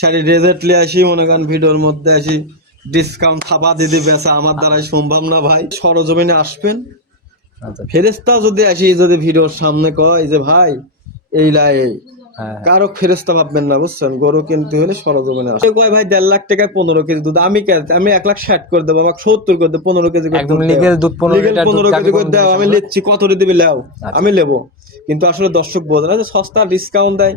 ছাড়ি রেজেট আসি মনে করেন ভিডিওর মধ্যে আসি। ডিসকাউন্ট থাপা দিদি বেচা আমার দ্বারাই সম্ভব না ভাই। সরজমিনে আসবেন। আচ্ছা। ফেরেস্তা যদি আসি যদি ভিডিওর সামনে কয় যে ভাই এই লাই হ্যাঁ কারও ফেরেস্তা ভাববেন না বুঝছেন? গরু কিনতে হলে সরজমিনে আসে কয় ভাই দেড় লাখ টাকায় পনেরো কেজি দুধ আমি আমি এক লাখ ষাট করে দেবো আমাকে সত্তর করে দেবো পনেরো কেজি করে দুধ পনেরো কেজি করে দেও আমি? লিচ্ছি কত দিবি লেও। আচ্ছা। আমি লেবো। কিন্তু আসলে দর্শক বোঝে না যে সস্তা ডিসকাউন্ট দেয়।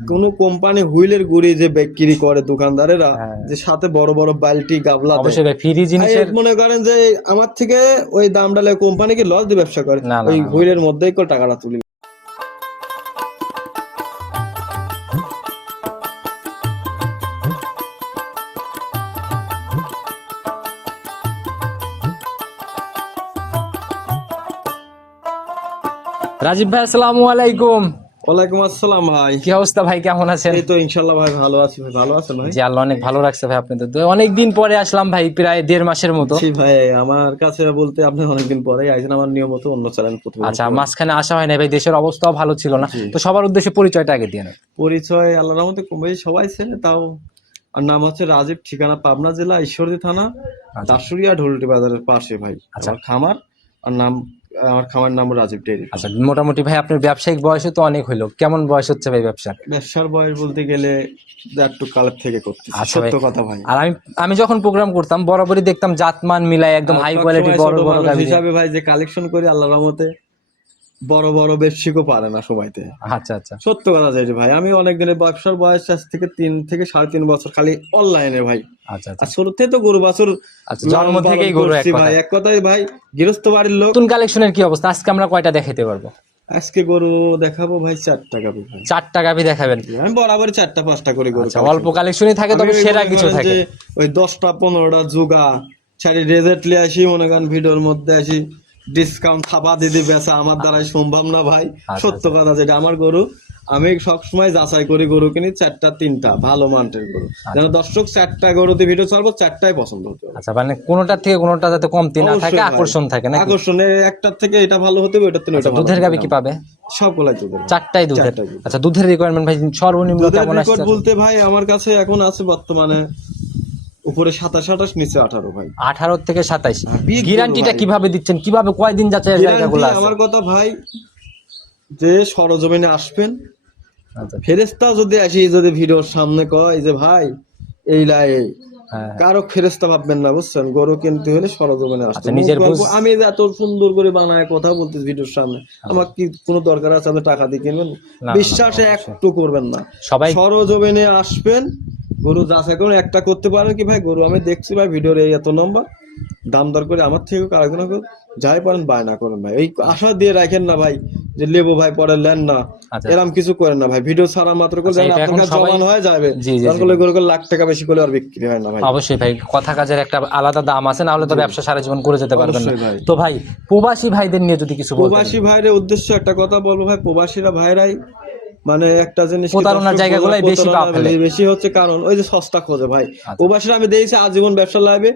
কোন কোম্পানি হুইলের গুড়ি যে বিক্রি করে দোকানদারেরা হ্যাঁ। যে সাথে বড় বড় বালতি গাবলা অবশ্যই ভাই ফ্রি জিনিসের মনে করেন যে আমার থেকে ওই দাম ডালে কোম্পানি কি লস দিয়ে ব্যবসা করে? ওই। হুইলের মধ্যেই করে টাকাটা তুলি। রাজীব ভাই আসসালামু আলাইকুম। ওয়ালাইকুম আসসালাম ভাই। কি অবস্থা ভাই? কেমন আছেন? এই তো ইনশাল্লাহ ভাই ভালো আছি ভাই ভালো আছেন ভাই? জি আল্লাহ অনেক ভালো রাখছে ভাই আপনাদের তো অনেক দিন পরে আসলাম ভাই প্রায় দেড় মাসের মতো। জি ভাই আমার কাছে বলতে আপনি অনেকদিন পরে আইছেন আমার নিয়মিত অন্য চ্যানেল প্রথম আচ্ছা মাঝখানে আসা হয় না ভাই দেশের অবস্থাও ভালো ছিল না। তো সবার উদ্দেশ্যে পরিচয়টা আগে দিয়ে। পরিচয় আল্লাহর রহমতে কম বেশি সবাই ছেলে তাও আর নাম হচ্ছে রাজীব ঠিকানা পাবনা জেলা ঈশ্বরদী থানা দাসুরিয়া ঢোলটি বাজারের পাশে ভাই। আচ্ছা। খামার আর নাম আমার খামার নাম রাজীব ডেরি আচ্ছা মোটামুটি ভাই আপনার ব্যবসায়িক বয়সও তো অনেক হলো কেমন বয়স হচ্ছে ভাই ব্যবসার? ব্যবসার বয়স বলতে গেলে একটু কালের থেকে করতে আচ্ছা সত্য কথা ভাই। আর আমি আমি যখন প্রোগ্রাম করতাম বরাবরই দেখতাম জাতমান মিলাই একদম হাই কোয়ালিটি বড় বড় হিসাবে ভাই যে কালেকশন করি আল্লাহর রহমতে বড় বড় বেশিকও পারে না সময়তে। আচ্ছা আচ্ছা। সত্য কথা যেটি ভাই আমি অনেক দিনের ব্যবসার বয়স আজ থেকে তিন থেকে সাড়ে তিন বছর খালি অনলাইনে ভাই। আচ্ছা আচ্ছা। আর শুরু থেকে তো গরু বাছুর আচ্ছা জন্ম থেকেই গরু ভাই। এক কথায় ভাই গৃহস্থ বাড়ির লোক নতুন কালেকশনের কি অবস্থা? আজকে আমরা কয়টা দেখাতে পারব? আজকে গরু দেখাবো ভাই চারটা গাবি ভাই। চারটা গাভী দেখাবেন? আমি বরাবরই চারটা পাঁচটা করে গরু আচ্ছা অল্প কালেকশনই থাকে তবে সেরা কিছু থাকে। ওই দশটা পনেরোটা জুগা ছাড়ি রেজেট লিয়ে আসি মনে করেন ভিডিওর মধ্যে আসি। ডিসকাউন্ট থাপা দিদি বেচা আমার দ্বারাই সম্ভব না ভাই। আচ্ছা, সত্য কথা যেটা আমার গরু আমি সবসময় যাচাই করি গরু কিনি চারটা তিনটা ভালো মানের গরু। যেন দর্শক চারটা গরুতে ভিডিও ছাড়বো চারটাই পছন্দ হতে আচ্ছা মানে কোনোটার থেকে কোনোটা যাতে কমতি না অবশ্যই থাকে আকর্ষণ থাকে না আকর্ষণের একটার থেকে এটা ভালো হতে হবে ওটার থেকে ওটা দুধের হবে। কি পাবে? সবগুলাই দুধের চারটাই দুধের। দুধ। আচ্ছা দুধের রিকোয়ারমেন্ট ভাই সর্বনিম্ন কেমন আসছে? বলতে ভাই আমার কাছে এখন আছে বর্তমানে উপরে সাতাশ আঠাশ নিচে আঠারো ভাই। আঠারো থেকে big গ্যারান্টিটা কীভাবে দিচ্ছেন? কীভাবে কয়দিন যাচ্ছে জায়গাগুলো আমার কথা ভাই যে সরজমিনে আসবেন আচ্ছা। ফেরেস্তা যদি আসি যদি ভিডিওর সামনে কয় যে ভাই এই লাই হ্যাঁ কারও ফেরেস্তা ভাববেন না বুঝছেন? গরু কিনতে হলে সরজমিনে আসতে আচ্ছা, নিজের আমি এত সুন্দর করে বানায় কথা বলতে ভিডিওর সামনে আমার কি কোনো দরকার আছে আপনি টাকা দিয়ে কিনবেন? বিশ্বাসে একটু করবেন না। সবাই সরজমিনে আসবেন গরু যাচাই করে একটা করতে পারেন কি ভাই? গরু আমি দেখছি ভাই ভিডিওর এই এত নম্বর দাম দর করে আমার থেকে কারখানা করে যাই পারেন বায়না করেন ভাই। এই আশা দিয়ে রাখেন না ভাই যে লেবো ভাই পরে লেন না। আচ্ছা। এরকম কিছু করেন না ভাই। ভিডিও ছাড়া মাত্র করে আচ্ছা, যেন এটা আপনার জমান হয়ে যাবে। গরু করে লাখ টাকা বেশি করে আর বিক্রি হয় না ভাই। অবশ্যই ভাই কথা কাজের একটা আলাদা দাম আছে না হলে তো ব্যবসা সারা জীবন করে যেতে পারবেন না। তো ভাই প্রবাসী ভাইদের নিয়ে যদি কিছু প্রবাসী ভাইয়ের উদ্দেশ্য একটা কথা বলব ভাই প্রবাসীরা ভাইরাই মানে একটা জিনিস প্রতারণার বলে বেশি প্রতারণা পা ফেলে। বেশি হচ্ছে কারণ ওই যে সস্তা খোঁজে ভাই। আচ্ছা। প্রবাসীরা আমি দেখেছি আজীবন ব্যবসা লাইবে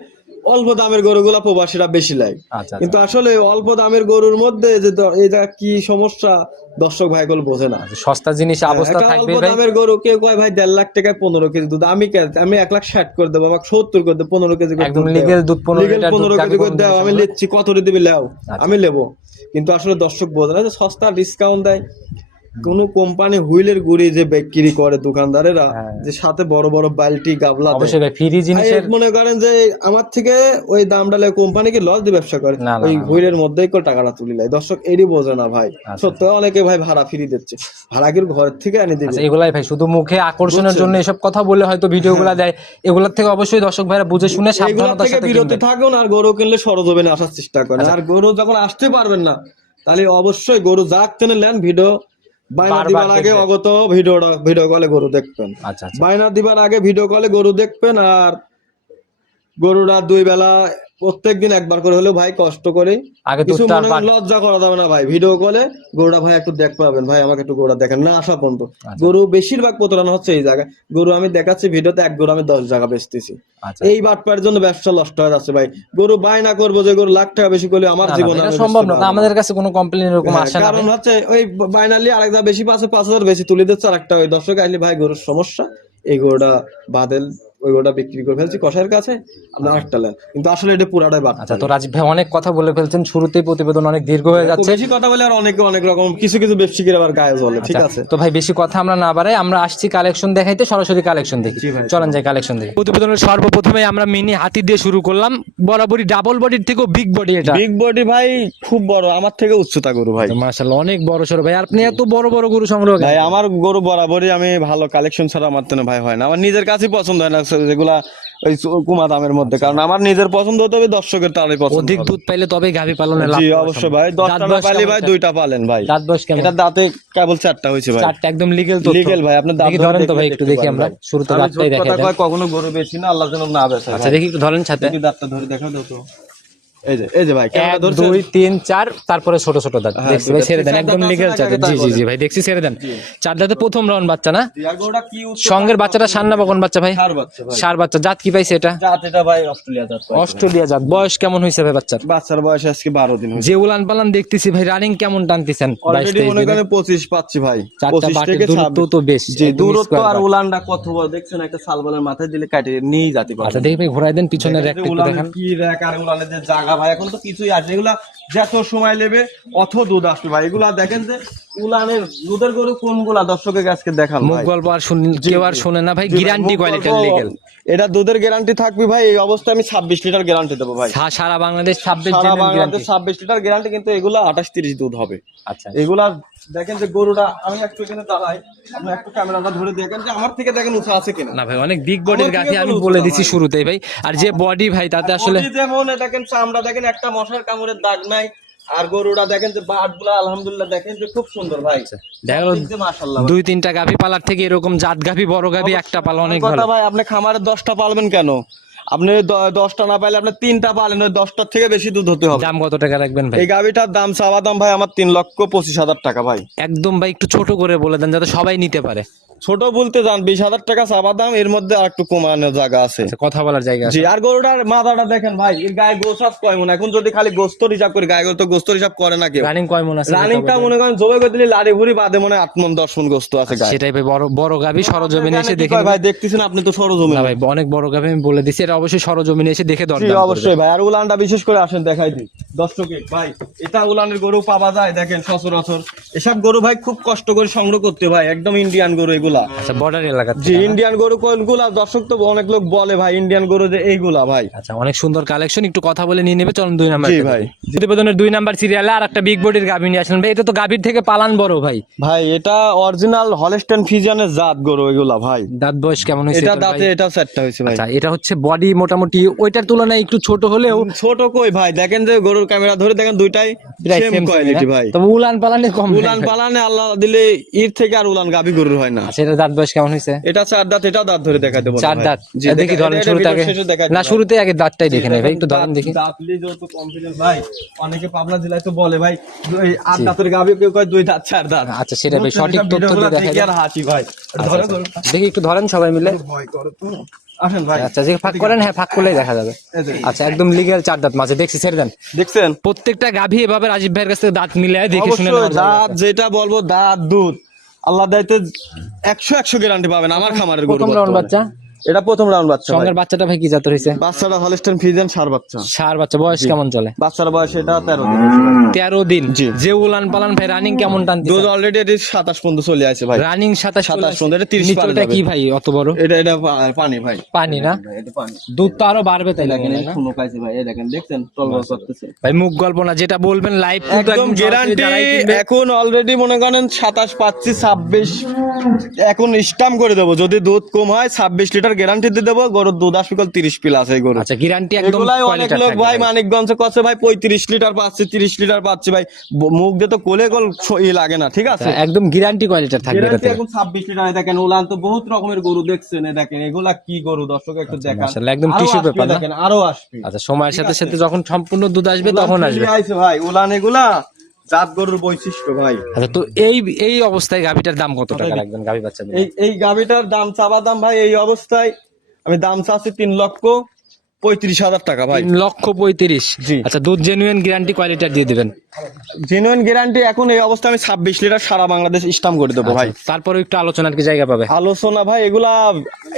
অল্প দামের গরুগুলা প্রবাসীরা বেশি লাই আচ্ছা কিন্তু আসলে অল্প দামের গরুর মধ্যে যে এটা কি সমস্যা দর্শক ভাইগুলো বোঝে না। আচ্ছা, সস্তা জিনিস অবস্থা একটা থাকবে অল্প দামের গরু কেউ কয় ভাই দেড় লাখ টাকায় পনেরো কেজি দুধ আমি কে- আমি এক লাখ ষাট করে দেবো আমাকে সত্তর করে দেবো পনেরো কেজি করে একদম লিগেল দুধ পনেরো কেজি করে দেও আমি? লিখছি কত দিবি লেও আচ্ছা। আমি লেবো। কিন্তু আসলে দর্শক বোঝে না যে সস্তা ডিসকাউন্ট দেয়। কোন কোম্পানি হুইলের গুড়ি যে বিক্রি করে দোকানদারেরা হ্যাঁ। যে সাথে বড় বড় বালতি গাবলা অবশ্যই ভাই ফ্রি জিনিসের মনে করেন যে আমার থেকে ওই দাম ডালে কোম্পানি কি লস দিয়ে ব্যবসা করে? না, না, ওই না, না। হুইলের মধ্যেই করে টাকাটা তুলি লাই। দর্শক এরই বোঝে না ভাই। আচ্ছা, সত্য অনেকে ভাই ভাড়া ফিরি দিচ্ছে। ভাড়া কি ঘর থেকে এনে দিবে। আচ্ছা এগুলাই ভাই শুধু মুখে আকর্ষণের জন্য এসব কথা বলে হয়তো ভিডিওগুলো দেয়। এগুলোর থেকে অবশ্যই দর্শক ভাইরা বুঝে শুনে সাবধানতার সাথে বিরত থাকুন আর গরু কিনলে সরজমিনে আসার চেষ্টা করেন। আচ্ছা। আর গরু যখন আসতে পারবেন না তাহলে অবশ্যই গরু যাক টেনে নেন ভিডিও বাইনা দিবার আগে। অগত ভিডিও ভিডিও কলে গরু দেখবেন আচ্ছা আচ্ছা বাইনা দিবার আগে ভিডিও কলে গরু দেখবেন আর গরুরা দুই বেলা প্রত্যেকদিন একবার করে হলেও ভাই কষ্ট করে আগে কিছু মনে লজ্জা করা যাবে না ভাই। ভিডিও কলে গরুটা ভাই একটু দেখ পাবেন। ভাই আমাকে একটু গরুটা দেখেন। না আসা পর্যন্ত। আচ্ছা। গরু বেশিরভাগ প্রতারণা হচ্ছে এই জায়গায়। গরু আমি দেখাচ্ছি ভিডিওতে এক গরু আমি দশ জায়গা বেচতেছি। আচ্ছা। এই বাটপার জন্য ব্যবসা নষ্ট হয়ে যাচ্ছে ভাই। গরু বাই না করব যে গরু লাখ টাকা বেশি করলে আমার জীবন সম্ভব না। আমাদের কাছে কোনো কমপ্লেন এরকম আসে না কারণ হচ্ছে ওই বাইনালি আরেক বেশি পাচ্ছে পাঁচ হাজার বেশি তুলে দিচ্ছে আর একটা ওই দর্শক আসলে ভাই গরুর সমস্যা এই গরুটা বাদেল। ওই বিক্রি করে ফেলছি। কষাইয়ের কাছে আপনার আটটা নেন কিন্তু আসলে এটা পুরাটাই বাদ আচ্ছা তো রাজীব ভাই অনেক কথা বলে ফেলছেন। শুরুতেই প্রতিবেদন অনেক দীর্ঘ হয়ে যাচ্ছে। বেশি কথা বলে আর অনেকে অনেক রকম কিছু কিছু ব্যবসায়ীর আবার গায়ে জ্বলে ঠিক আচ্ছা, আছে? তো ভাই বেশি কথা আমরা না বাড়াই। আমরা আসছি কালেকশন দেখাইতে সরাসরি কালেকশন দেখি। চলেন যাই কালেকশন দেখি। প্রতিবেদনের সর্বপ্রথমে আমরা মিনি হাতি দিয়ে শুরু করলাম। বরাবরই ডাবল বডির থেকেও বিগ বডি এটা। বিগ বডি ভাই খুব বড় আমার থেকে উচ্চতা গরু ভাই। মাশাআল্লাহ অনেক বড় সড়ো ভাই। আপনি এত বড় বড় গরু সংগ্রহ ভাই আমার গরু বরাবরই আমি ভালো কালেকশন ছাড়া আমার তো ভাই হয় না। আমার নিজের কাছেই পছন্দ হয় না যেগুলা ওই কুমা দামের মধ্যে। কারণ আমার নিজের পছন্দ হতে হবে দর্শকের তারই পছন্দ অধিক দুধ পাইলে তবেই গাভী পালনে লাভ জি অবশ্যই ভাই না পাইলে ভাই দুইটা পালেন ভাই। দাঁত বয়স কেমন? এটা দাঁতে কেবল চারটা হয়েছে ভাই। চারটা একদম লিগ্যাল তো লিগ্যাল ভাই আপনার দাঁত ধরেন তো ভাই একটু দেখি আমরা। শুরুতে দাঁতটাই দেখাই কথা কয়, কখনো গরু বেশি না আল্লাহ জন্য না বেচে আচ্ছা দেখি একটু ধরেন সাথে দাঁতটা ধরে দেখা দাও তো। এই যে এই যে ভাই ক্যামেরা ধরছে দুই তিন চার তারপরে ছোট ছোট দাঁত। হ্যাঁ, দেখছি ভাই ছেড়ে দেন একদম লিগেল না, জি জি জি ভাই দেখছি ছেড়ে দেন। চার দাঁতে প্রথম রাউন্ড বাচ্চা না? জি, আর গরুটা কি উচ্চতা? সঙ্গের বাচ্চাটা সান্না বকন বাচ্চা ভাই। সার বাচ্চা ভাই। সার বাচ্চা জাত কি পাইছে এটা? জাত এটা ভাই অস্ট্রেলিয়া জাত অস্ট্রেলিয়া জাত। বয়স কেমন হয়েছে ভাই বাচ্চার? বাচ্চার বয়স আজকে বারো দিন হয়েছে যে উলান পালান দেখতেছি ভাই রানিং কেমন টানতেছেন? মনে করেন পঁচিশ পাচ্ছি ভাই। থেকে তো বেশ। একদম দূরত্ব আর উলানটা কত বড়? দেখছেন একটা শালবালের মাথায় দিলে কাটে নিয়ে যেতে আচ্ছা দেখি ভাই ঘোরাই দেন পিছনের দেখেন একটা যে একটু উলানের দেখান। কি র্যাক আর উলানের যে জায়গা ভাই এখন তো কিছুই আসে এগুলা যত সময় নেবে অত দুধ আসবে ভাই। এগুলা দেখেন যে উলানের দুধের গরু কোনগুলা? দর্শকের আজকে দেখান মুখ গল্প আর শুন কেউ আর শুনে না ভাই গ্যারান্টি মুখ কোয়ালিটির লিগেল এটা দুধের গ্যারান্টি থাকবে ভাই। এই অবস্থায় আমি ছাব্বিশ লিটার গ্যারান্টি দেবো ভাই। সারা বাংলাদেশ ছাব্বিশ সারা বাংলাদেশ গ্যারান্টি ছাব্বিশ লিটার গ্যারান্টি কিন্তু এগুলা আঠাশ তিরিশ দুধ হবে। আচ্ছা। এগুলা দেখেন যে গরুটা আমি একটু এখানে দাঁড়াই। আপনি একটু ক্যামেরাটা ধরে দেখেন যে আমার থেকে দেখেন উঁচা আছে কিনা। না ভাই অনেক বিগ বডির থেকে আমি বলে দিছি শুরুতেই ভাই। আর যে বডি ভাই তাতে আসলে যেমন দেখেন চামড়া দেখেন একটা মশার কামড়ের দাগ নাই। আর গরুটা দেখেন যে বাটগুলো আলহামদুলিল্লাহ দেখেন যে খুব সুন্দর ভাই। দেখা দুই তিনটা গাভী পালার থেকে এরকম জাত গাভি বড় গাভী একটা পালা অনেক ভালো। কথা ভাই আপনি খামারে দশটা পালবেন কেন? আপনি দশটা না পাইলে আপনি তিনটা পালেন ওই দশটার থেকে বেশি দুধ হতে হবে। দাম কত টাকা রাখবেন ভাই? এই গাভিটার দাম চাওয়া দাম ভাই আমার তিন লক্ষ পঁচিশ হাজার টাকা ভাই। একদম ভাই একটু ছোট করে বলে দেন যাতে সবাই নিতে পারে। ছোট বলতে যান বিশ হাজার টাকা চাওয়া দাম এর মধ্যে আর একটু কমানোর জায়গা আছে। আচ্ছা, কথা বলার জায়গা আছে। আর গরুটার মাথাটা দেখেন ভাই এর গায়ে গোস আস কয় মনে? এখন যদি খালি গোস্ত হিসাব করে গায়ে গরু তো গোস্ত হিসাব করে না কেউ। রানিং কয় মন আছে? রানিংটা মনে করেন জবে করে দিলে লাড়ি ভুড়ি বাদে মনে আট মন দশ মন গোস্ত আছে সেটাই ভাই বড় বড় গাভি সরজমিনে এসে কি দেখে ভাই দেখতেছেন আপনি তো সরজমিন। ভাই অনেক বড় গাভি আমি বলে দিছি এটা অবশ্যই সরজমিনে এসে দেখে জি অবশ্যই ভাই। আর উলানটা বিশেষ করে আসেন দেখাই দিই। দর্শকে ভাই এটা উলানের গরু পাওয়া যায় দেখেন সচরাচর। এসব গরু ভাই খুব কষ্ট করে সংগ্রহ করতে ভাই একদম ইন্ডিয়ান গরু এগুলা। আচ্ছা বর্ডার এলাকা জি ইন্ডিয়ান গরু কোনগুলা? দর্শক তো অনেক লোক বলে ভাই ইন্ডিয়ান গরু যে এইগুলা ভাই। আচ্ছা অনেক সুন্দর কালেকশন একটু কথা বলে নিয়ে নেবে চলুন দুই নাম্বার জি ভাই। প্রতিবেদনের দুই নাম্বার সিরিয়ালে আর একটা বিগ বডির গাভি নিয়ে আসলেন ভাই এটা তো গাভীর থেকে পালান বড় ভাই। ভাই এটা অরিজিনাল হলস্টেন ফিজিয়ানের জাত গরু এগুলা ভাই। দাঁত বয়স কেমন হয়েছে এটা দাঁতে এটা সেটটা হয়েছে ভাই। আচ্ছা এটা হচ্ছে বডি মোটামুটি ওইটার তুলনায় একটু ছোট হলেও ছোট কই ভাই? দেখেন যে গরুর ক্যামেরা ধরে দেখেন দুইটাই সেম কোয়ালিটি ভাই হ্যাঁ? তবে উলান পালানে কম উলান পালানে আল্লাহ দিলে ইর থেকে আর উলান গাবি গরুর হয় না। সেটা দাঁত বয়স কেমন হয়েছে? এটা চার দাঁত এটাও দাঁত ধরে দেখাই দেবো চার দাঁত। দেখি ধরেন শুরুতে এটা আগে না শুরুতে আগে দাঁতটাই দেখে নেই ভাই একটু ধরেন দাঁত- দেখি। দাঁতলি যেহেতু confidence ভাই অনেকে পাবনা জেলায় তো বলে ভাই এই আট দাঁতের গাবি কেউ কয় দুই দাঁত চার দাঁত। আচ্ছা, সেটা ভাই, সঠিক তথ্য দিয়ে দেখাই আর হাসি ভাই। আচ্ছা, আচ্ছা। দেখি একটু ধরেন সবাই মিলে। ভয় করো তো। আসেন ভাই। আচ্ছা যে ফাঁক করেন হ্যাঁ ফাঁক করলেই দেখা যাবে। আচ্ছা একদম লিগ্যাল চার দাঁত মাঝে দেখছি ছেড়ে দেন। দেখছেন? প্রত্যেকটা গাভী এভাবে রাজীব ভাইয়ের কাছে দাঁত মিলে দেখে শুনে দাঁত যেটা বলব দাঁত দুধ। আল্লাহ দায়িত্ব একশো একশো গ্যারান্টি পাবেন আমার খামারের গরু। বাচ্চা? এটা প্রথম রাউন্ড বাচ্চা সঙ্গের বাচ্চাটা ভাই কি জাতের হয়েছে বাচ্চাটা হলস্টেন ফিজিয়ান সার বাচ্চা। সার বাচ্চা বয়স কেমন চলে? বাচ্চার বয়স এটা তেরো দিন। তেরো দিন? জি। যে উলান পালান ভাই রানিং কেমন টানতে দুধ অলরেডি এটি সাতাশ পর্যন্ত চলে আছে ভাই। রানিং সাতাশ 27 পর্যন্ত, এটা 30 পার যাবে। কি ভাই অত বড়? এটা এটা পানি ভাই। পানি না? এটা পানি। দুধ তো আরও বাড়বে তাই লাগে না? খুনো পাইছে ভাই এই দেখেন দেখছেন? টলবল করতেছে। ভাই মুখ গল্প না যেটা বলবেন লাইভ একদম গ্যারান্টি এখন অলরেডি মনে করেন সাতাশ পাচ্ছি ছাব্বিশ এখন স্টাম্প করে দেবো। যদি দুধ কম হয় ছাব্বিশ লিটার গ্যারান্টি দিয়ে দেবো গরুর দুধ আসবে তিরিশ পিলাস এই গরু আচ্ছা গ্যারান্টি একদম এগুলাই অনেক লোক ভাই মানিকগঞ্জে ভাই পঁয়ত্রিশ লিটার পাচ্ছে তিরিশ লিটার পাচ্ছে ভাই। মুখ দিয়ে তো কোলে ছ- ই লাগে না ঠিক আছে? আচ্ছা, একদম গ্যারান্টি কোয়ালিটির থাকবে এটাতে। ছাব্বিশ লিটার দেখেন ওলান তো বহুত রকমের গরু দেখছেন দেখেন এগুলা কি গরু? দর্শক একটু দেখান। মাশাআল্লাহ, একদম paper না? দেখেন আরও আসবে। আচ্ছা সময়ের সাথে সাথে যখন সম্পূর্ণ দুধ আসবে তখন আসবে। ভাই উলান এগুলা জাত গরুর বৈশিষ্ট্য ভাই। আচ্ছা তো এই এই অবস্থায় গাভিটার দাম কত টাকা রাখবেন গাভি বাচ্চা এই এই গাভিটার দাম চাবা দাম ভাই এই অবস্থায় আমি দাম চাচ্ছি তিন লক্ষ পঁয়ত্রিশ হাজার টাকা ভাই। লক্ষ পঁয়ত্রিশ? জি। আচ্ছা দুধ জেনুইন গ্যারান্টি কোয়ালিটি দিয়ে দিবেন? জেনুইন গ্যারান্টি এখন এই অবস্থা আমি ছাব্বিশ লিটার সারা বাংলাদেশ স্টাম্প করে দেবো ভাই। তারপরে একটু আলোচনার কি জায়গা পাবে? আলোচনা ভাই এগুলা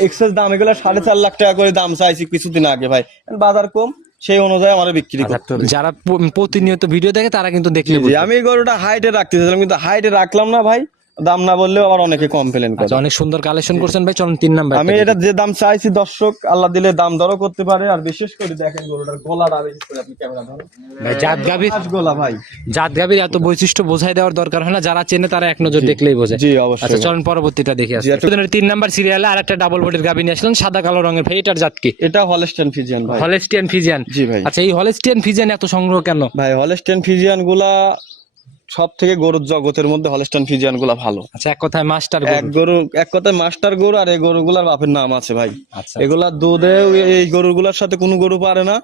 এক্সেস দাম এগুলা সাড়ে চার লাখ টাকা করে দাম চাইছি কিছুদিন আগে ভাই। বাজার কম সেই অনুযায়ী আমার বিক্রি আচ্ছা, করতে হবে। যারা প্রতিনিয়ত ভিডিও দেখে তারা কিন্তু দেখলে আমি এই গরুটা হাইটে রাখতে চাইছিলাম কিন্তু হাইটে রাখলাম না ভাই। দাম না বললেও আবার অনেকে কমপ্লেন করে। আচ্ছা অনেক সুন্দর কালেকশন করছেন ভাই চলুন তিন নাম্বার আমি এটা যে দাম চাইছি দর্শক আল্লাহ দিলে দাম দরও করতে পারে। আর বিশেষ করে দেখেন গরুটার বিশেষ করে আপনি ক্যামেরা ধরেন। ভাই জাত গাভীর গোলা ভাই। জাত গাভীর এত বৈশিষ্ট্য বোঝাই দেওয়ার দরকার হয় না যারা চেনে তারা এক নজর দেখলেই বোঝে। জি আচ্ছা অবশ্যই চলুন পরবর্তীটা দেখি আসি একটু- তিন নাম্বার সিরিয়ালে আর একটা ডাবল বডির গাভী নিয়ে আসলেন সাদা কালো রঙের ভাই এটার জাত কি? এটা হলস্টেন ফিজিয়ান ভাই। হলেস্টিয়ান ফিজিয়ান জি ভাই। আচ্ছা এই হলেস্টিয়ান ফিজিয়ান এত সংগ্রহ কেন? ভাই হলস্টেন ফিজিয়ানগুলা সব থেকে গরুর জগতের মধ্যে হলস্টন ফিজিয়ানগুলা ভালো। আচ্ছা এক কথায় মাস্টার এক গরু এক কথায় মাস্টার গরু আর এই গরুগুলার বাপের নাম আছে ভাই। আচ্ছা। এগুলা দুধে এই গরুগুলার সাথে কোনো গরু পারে না।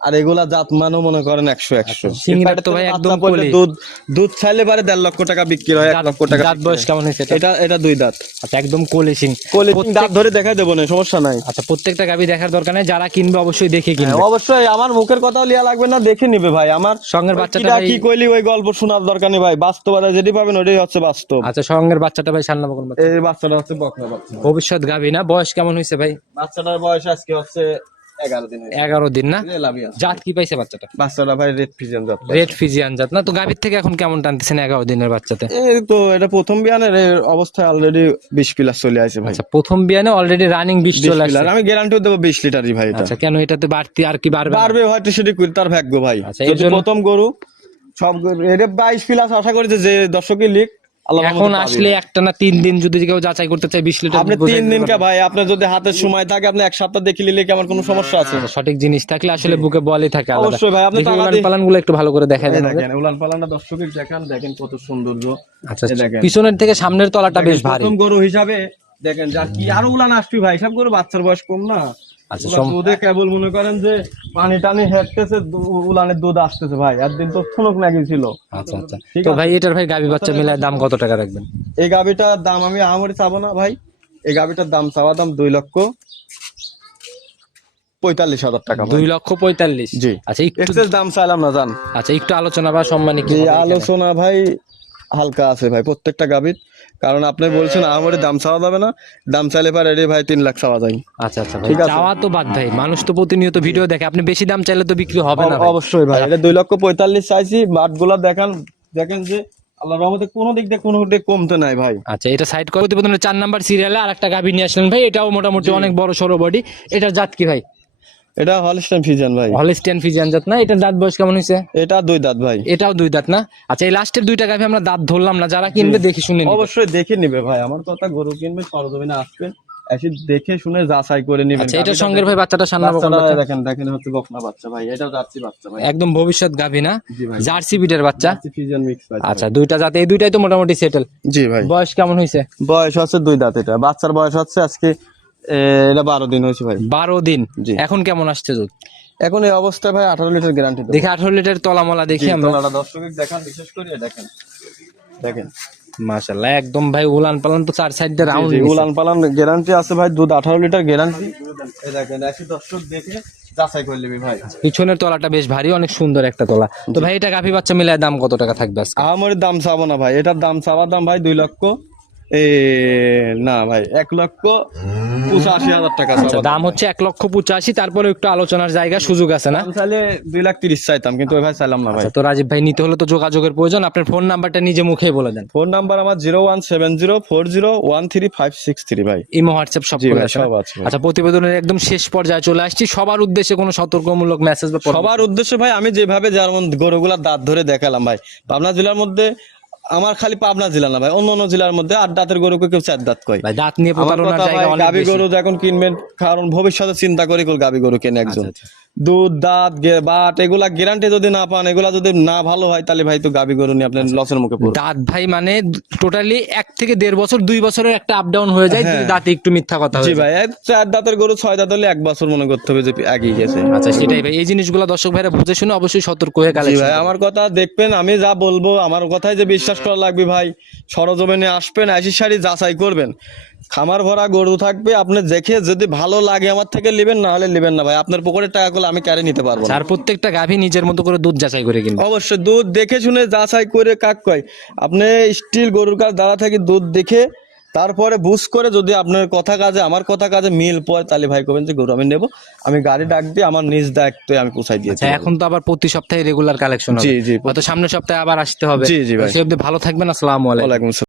আর এগুলা জাত মানও মনে করেন একশো একশো। সিংড়ার তো ভাই একদম দুধ দুধ চাইলে পারে দেড় লক্ষ টাকা বিক্রি হয় এক লক্ষ টাকা দাঁত বয়স কেমন হয়েছে এটা? এটা এটা দুই দাঁত। আচ্ছা একদম কোলে সিং। কোলে দাঁত ধরে দেখাই দেবো না সমস্যা নাই। আচ্ছা প্রত্যেকটা গাভী দেখার দরকার নেই যারা কিনবে অবশ্যই দেখে কিনবে। হ্যাঁ, অবশ্যই আমার মুখের কথাও লিয়া লাগবে না দেখে নিবে ভাই আমার সঙ্গের বাচ্চাটা ভাই কি কইলি ওই গল্প শোনার দরকার নেই ভাই বাস্তবতা যেটি পাবেন ওটাই হচ্ছে বাস্তব। আচ্ছা সঙ্গের বাচ্চাটা ভাই সান্না বকুন এই বাচ্চাটা হচ্ছে বকনা বাচ্চা। ভবিষ্যৎ গাভী না? বয়স কেমন হয়েছে ভাই? বাচ্চাটার বয়স আজকে হচ্ছে এগারো দিন এগারো দিন না। জাত কি পাইছে বাচ্চাটা? বাচ্চাটা ভাই রেড ফিজিয়ান জাত। রেড ফিজিয়ান জাত না? তো গাভীর থেকে এখন কেমন টানতেছেন এগারো দিনের বাচ্চাতে? এই তো এটা প্রথম বিয়ানের অবস্থায় অলরেডি বিশ প্লাস চলে আসে ভাই। আচ্ছা প্রথম বিয়ানে অলরেডি রানিং বিশ 20 চলে আসছে। আমি গ্যারান্টিও দেবো বিশ লিটারই ভাই আচ্ছা কেন এটাতে বাড়তি আর কি বাড়বে? পারবে হয়তো সেটি তার ভাগ্য ভাই। আচ্ছা, প্রথম গরু সব এটা বাইশ প্লাস আশা করি যে লিখ আল্লাহ এখন আসলে একটা না তিন দিন যদি কেউ যাচাই করতে চায় বিশ লিটার আপনি তিন দিন কা ভাই আপনার যদি হাতের সময় থাকে আপনি এক সপ্তাহ দেখে নিলে কি আমার কোনো সমস্যা আছে? সঠিক জিনিস থাকলে আসলে বুকে বলই থাকে অবশ্যই ভাই, আপনি উলান দিয়ে- পালানগুলো একটু ভালো করে দেখা দেন দেখেন উলান পালানটা দর্শকের দেখান দেখেন কত সৌন্দর্য। আচ্ছা। পিছনের থেকে সামনের তলাটা বেশ ভারী। প্রথম গরু হিসাবে দেখেন যার কি আরও উলান আসবি ভাই সব গরু বাচ্চার বয়স কম না? আচ্ছা দুধে কেবল মনে করেন যে পানি টানি হেঁটতেছে উলানের দুধ আসতেছে ভাই। একদিন তো থনক নাকি ছিল। আচ্ছা আচ্ছা। তো ভাই এটার ভাই গাবি বাচ্চা মিলায় দাম কত টাকা রাখবেন? এই গাবিটার দাম আমি আমারই চাবো না ভাই। এই গাবিটার দাম চাওয়া দাম দুই লক্ষ পঁয়তাল্লিশ হাজার টাকা দুই লক্ষ পঁয়তাল্লিশ। জি। আচ্ছা এক্সেস দাম চাইলাম না জান। আচ্ছা একটু আলোচনা বা সম্মানী কি যে হবে এখানে? আলোচনা ভাই হালকা আছে ভাই। প্রত্যেকটা গাবির কারণ আপনি বলছেন আমারই দাম চাওয়া যাবে না দাম চাইলে পারে রে ভাই তিন লাখ চাওয়া যায়। আচ্ছা আচ্ছা ঠিক আছে। চাওয়া তো বাদ ভাই মানুষ তো প্রতিনিয়ত ভিডিও দেখে আপনি বেশি দাম চাইলে তো বিক্রি হবে না অবশ্যই ভাই এটা দুই লক্ষ পঁয়তাল্লিশ চাইছি বাটগুলা দেখান দেখেন যে আল্লাহ রহমতে কোনো দিক দিয়ে কোনো দিক কমতে নাই ভাই। আচ্ছা এটা সাইড করে প্রতিবেদনের চার নাম্বার সিরিয়ালে আর একটা গাভী নিয়ে আসলেন ভাই এটাও মোটামুটি অনেক বড় সরো বডি এটার জাত কি ভাই? এটা হলস্টাইন ফিজিয়ান ভাই। হলিস্টিয়ান ফিজিয়ান জাত না? এটার দাঁত বয়স কেমন হয়েছে? এটা দুই দাঁত ভাই। এটাও দুই দাঁত না? আচ্ছা এই লাস্টের দুইটা গাভী আমরা দাঁত ধরলাম না। যারা কিনবে দেখি শুনে নিবে। অবশ্যই দেখে নিবে ভাই। আমার কথা গরু কিনবে সরজমিনে আসবেন এসে দেখে শুনে যাচাই করে নিবেন আচ্ছা এটার সঙ্গে ভাই বাচ্চাটা বকন দেখেন দেখেন হচ্ছে বকনা বাচ্চা ভাই। এটাও যাচ্ছি বাচ্চা ভাই। একদম ভবিষ্যৎ গাভী না? জার্সি বিটের বাচ্চা? ফিজিয়ান মিক্স আচ্ছা দুইটা জাত। এই দুইটাই তো মোটামুটি সেটেল জি ভাই। বয়স কেমন হয়েছে? বয়স হচ্ছে দুই দাঁত এটা। বাচ্চার বয়স হচ্ছে আজকে এটা বারো দিন হয়েছে ভাই। বারো দিন। এখন কেমন আসছে দুধ? এখন এই অবস্থায় ভাই আঠারো লিটার গ্যারান্টি দেখে আঠারো লিটার তলামলা দেখি আমরা। দর্শকের দেখান বিশেষ করে দেখেন। দেখেন। মাশাল্লাহ একদম ভাই উলান পালান তো চার সাইড দিয়ে রাউন্ড উলান পালান গ্যারান্টি আছে ভাই দুধ আঠারো লিটার গ্যারান্টি এই দেখেন এসে দর্শক দেখে যাচাই করে নেবে ভাই। পিছনের তলাটা বেশ ভারী অনেক সুন্দর একটা তলা। তো ভাই এটা গাভী বাচ্চা মিলায় দাম কত টাকা থাকবে আজকে? আমার দাম চাবো না ভাই এটার দাম চাওয়ার দাম ভাই দুই লক্ষ এ না ভাই এক লক্ষ পঁচাশি হাজার টাকা আচ্ছা দাম হচ্ছে এক লক্ষ পঁচাশি তারপরে একটু আলোচনার জায়গা সুযোগ আছে না? চাইলে দুই লাখ তিরিশ চাইতাম কিন্তু ওই ভাই চাইলাম না ভাই। আচ্ছা তো রাজীব ভাই নিতে হলে তো যোগাযোগের প্রয়োজন। আপনার ফোন নাম্বারটা নিজে মুখেই বলে দেন। ফোন নাম্বার আমার zero one seven zero four zero one three five six three ভাই। ইমো হোয়াটসঅ্যাপ সব সব আছে আচ্ছা প্রতিবেদনের একদম শেষ পর্যায়ে চলে আসছি। সবার উদ্দেশ্যে কোনো সতর্কমূলক মেসেজ বা সবার উদ্দেশ্যে ভাই আমি যেভাবে যেমন গরুগুলার দাঁত ধরে দেখালাম ভাই পাবনা জেলার মধ্যে আমার খালি পাবনা জেলা না ভাই অন্য অন্য জেলার মধ্যে আট দাঁতের গরুকে কেউ চার দাঁত কয়। ভাই দাঁত নিয়ে প্রতারণার জায়গা অনেক গাবি গরু এখন কিনবেন কারণ ভবিষ্যতে চিন্তা করে গাভী গাবি গরু কেনে একজন। আচ্ছা, আচ্ছা। দুধ দাঁত বাট এগুলা গ্যারান্টি যদি না পান এগুলা যদি না ভালো হয় তাহলে ভাই তো গাবি গরু নিয়ে আপনার লসের মুখে পড়বে দাঁত ভাই মানে টোটালি এক থেকে দেড় বছর দুই বছরের একটা আপ ডাউন হয়ে যায় দুই দাঁতে একটু মিথ্যা কথা জি ভাই চার দাঁতের গরু ছয় দাঁত হলে এক বছর মনে করতে হবে যে এগিয়ে গেছে। আচ্ছা সেটাই ভাই এই জিনিসগুলো দর্শক ভাইরা বুঝে শুনে অবশ্যই সতর্ক হয়ে গেলে জি ভাই আমার কথা দেখবেন আমি যা বলব আমার কথাই যে বিশ্বাস করা লাগবে ভাই সরজমিনে আসবেন আশিস শাড়ি যাচাই করবেন। খামার ভরা গরু থাকবে আপনি দেখে যদি ভালো লাগে আমার থেকে নেবেন না হলে নেবেন না ভাই। আপনার পকেটের টাকা গুলো আমি ক্যারে নিতে পারব না। আর প্রত্যেকটা গাভী নিজের মতো করে দুধ যাচাই করে কিনবে। অবশ্যই দুধ দেখে শুনে যাচাই করে কাক কয়। আপনি স্টিল গরুর কাছ দাঁড়া থেকে দুধ দেখে তারপরে বুঝ করে যদি আপনার কথা কাজে আমার কথা কাজে মিল পয় তাহলে ভাই করবেন যে গরু আমি নেব। আমি গাড়ি ডাক দিয়ে আমার নিজ দায়িত্বে আমি পৌঁছাই দিয়েছি আচ্ছা এখন তো আবার প্রতি সপ্তাহে রেগুলার কালেকশন জি জি হয়তো সামনের সপ্তাহে আবার আসতে হবে। জি, জি ভাই। সে অবধি ভালো থাকবেন আসসালামু আলাইকুম। ওয়ালাইকুম আসসালাম।